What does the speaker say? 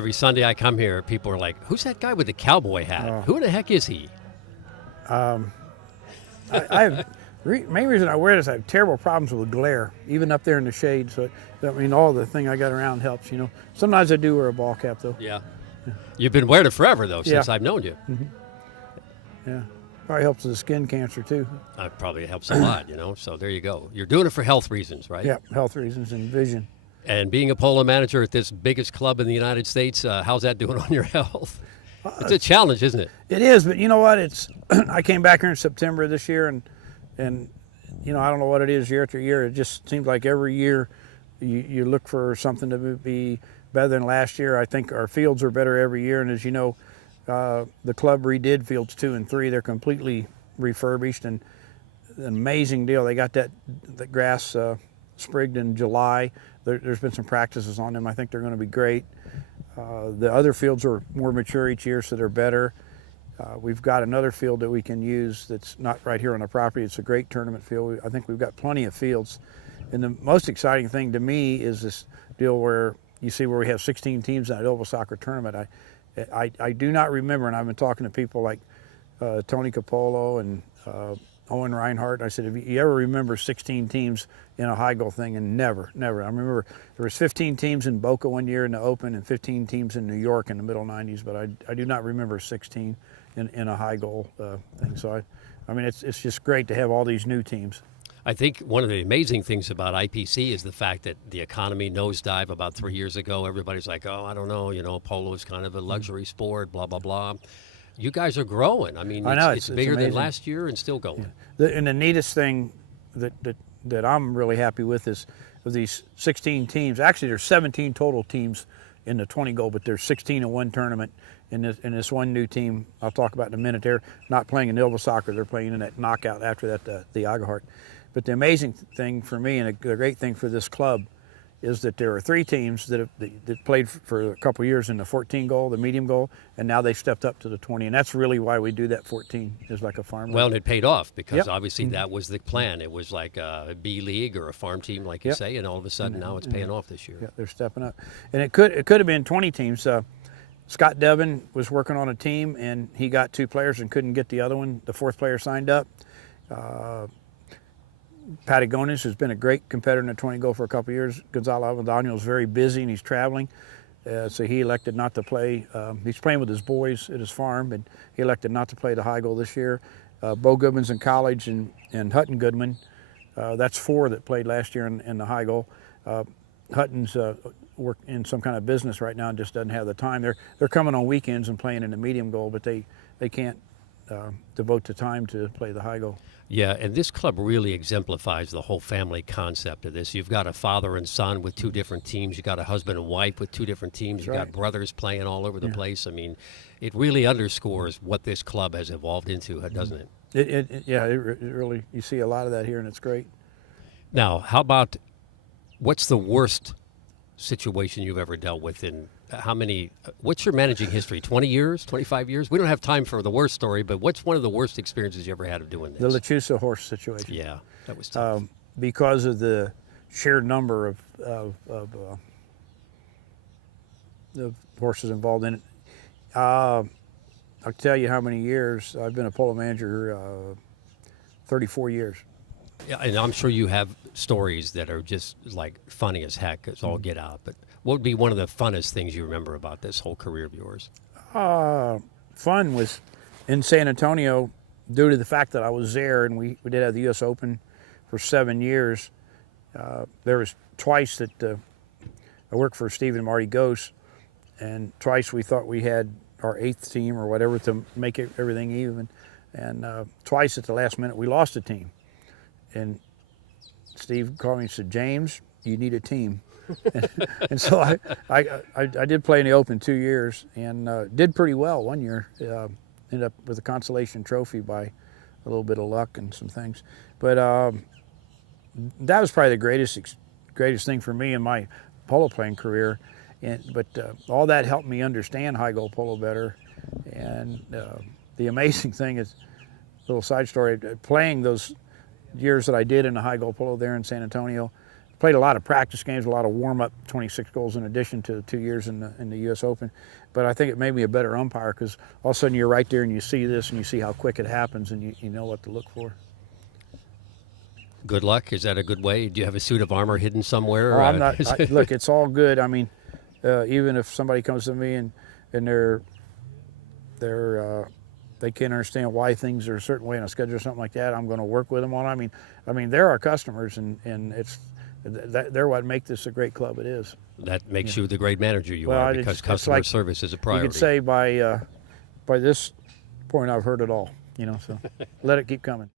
Every Sunday I come here, people are like, "Who's that guy with the cowboy hat? Who the heck is he?" I have main reason I wear this. I have terrible problems with glare, even up there in the shade. So I mean, all the thing I got around helps. Sometimes I do wear a ball cap though. Yeah. You've been wearing it forever though, since I've known you. Yeah, probably helps with the skin cancer too. Probably helps a lot, So there you go. You're doing it for health reasons, right? Yeah, health reasons and vision. And being a polo manager at this biggest club in the United States, how's that doing on your health? It's a challenge, isn't it? It is, but you know what? I came back here in September this year, and I don't know what it is year after year. It just seems like every year you look for something to be better than last year. I think our fields are better every year, and as you know, the club redid fields 2 and 3. They're completely refurbished, and an amazing deal. They got the grass sprigged in July. There's been some practices on them. I think they're going to be great. The other fields are more mature each year, so they're better. We've got another field that we can use that's not right here on the property. It's a great tournament field. I think we've got plenty of fields. And the most exciting thing to me is this deal where you see where we have 16 teams in that oval soccer tournament. I do not remember, and I've been talking to people like Tony Capolo and Owen Reinhardt. I said, "If you ever remember 16 teams in a high goal thing?" And never. I remember there was 15 teams in Boca one year in the Open and 15 teams in New York in the middle 90s, but I do not remember 16 in a high goal thing. So I mean, it's just great to have all these new teams. I think one of the amazing things about IPC is the fact that the economy nosedived about 3 years ago. Everybody's like, "Oh, I don't know, polo is kind of a luxury sport, blah, blah, blah." You guys are growing. I mean, it's bigger than last year and still going. Yeah. And the neatest thing that I'm really happy with is of these 16 teams. Actually, there's 17 total teams in the 20 goal, but there's 16 in one tournament. In this one new team I'll talk about in a minute, they're not playing in Nova Soccer. They're playing in that knockout after that, the Agahart. But the amazing thing for me, and the great thing for this club, is that there are 3 teams that played for a couple years in the 14 goal, the medium goal, and now they've stepped up to the 20. And that's really why we do that 14, is like a farm. Well, and it paid off because obviously that was the plan. It was like a B league or a farm team, like you say, and all of a sudden now it's paying off this year. Yeah, they're stepping up. And it could have been 20 teams. Scott Devon was working on a team, and he got 2 players and couldn't get the other one. The 4th player signed up. Patagones has been a great competitor in the 20 goal for a couple of years. Gonzalo Avendano is very busy and he's traveling, so he elected not to play. He's playing with his boys at his farm, and he elected not to play the high goal this year. Bo Goodman's in college, and Hutton Goodman, that's 4 that played last year in the high goal. Hutton's work in some kind of business right now and just doesn't have the time. They're coming on weekends and playing in the medium goal, but they can't devote the time to play the high goal. Yeah, and this club really exemplifies the whole family concept of this. You've got a father and son with 2 different teams. You've got a husband and wife with 2 different teams. You've got brothers playing all over the place. I mean, it really underscores what this club has evolved into, doesn't it? It really, you see a lot of that here, and it's great. Now, how about, what's the worst situation you've ever dealt with in what's your managing history? 20 years, 25 years? We don't have time for the worst story, but what's one of the worst experiences you ever had of doing this? The Lechusa horse situation. Yeah, that was tough. Because of the sheer number of horses involved in it. I'll tell you how many years. I've been a polo manager 34 years. Yeah, and I'm sure you have stories that are just like funny as heck. It's all get out. But what would be one of the funnest things you remember about this whole career of yours? Fun was in San Antonio, due to the fact that I was there, and we did have the U.S. Open for 7 years. There was twice that I worked for Steve and Marty Ghost, and twice we thought we had our 8th team or whatever to make everything even. And twice at the last minute we lost a team. And Steve called me and said, "James, you need a team." And so I did play in the Open 2 years and did pretty well one year. Ended up with a consolation trophy by a little bit of luck and some things. But that was probably the greatest thing for me in my polo playing career. But all that helped me understand high goal polo better. And the amazing thing is, a little side story, playing those years that I did in the high goal polo there in San Antonio, played a lot of practice games, a lot of warm-up 26 goals in addition to the 2 years in the U.S. Open. But I think it made me a better umpire because all of a sudden you're right there and you see this and you see how quick it happens and you know what to look for. Good luck. Is that a good way? Do you have a suit of armor hidden somewhere? Oh, I'm not. Look, it's all good. I mean, even if somebody comes to me and they can't understand why things are a certain way on a schedule or something like that, I'm going to work with them on it. I mean, they're our customers, and they're what make this a great club it is. That makes you the great manager you Well, are, because customer service is a priority. You could say by this point I've heard it all, so let it keep coming.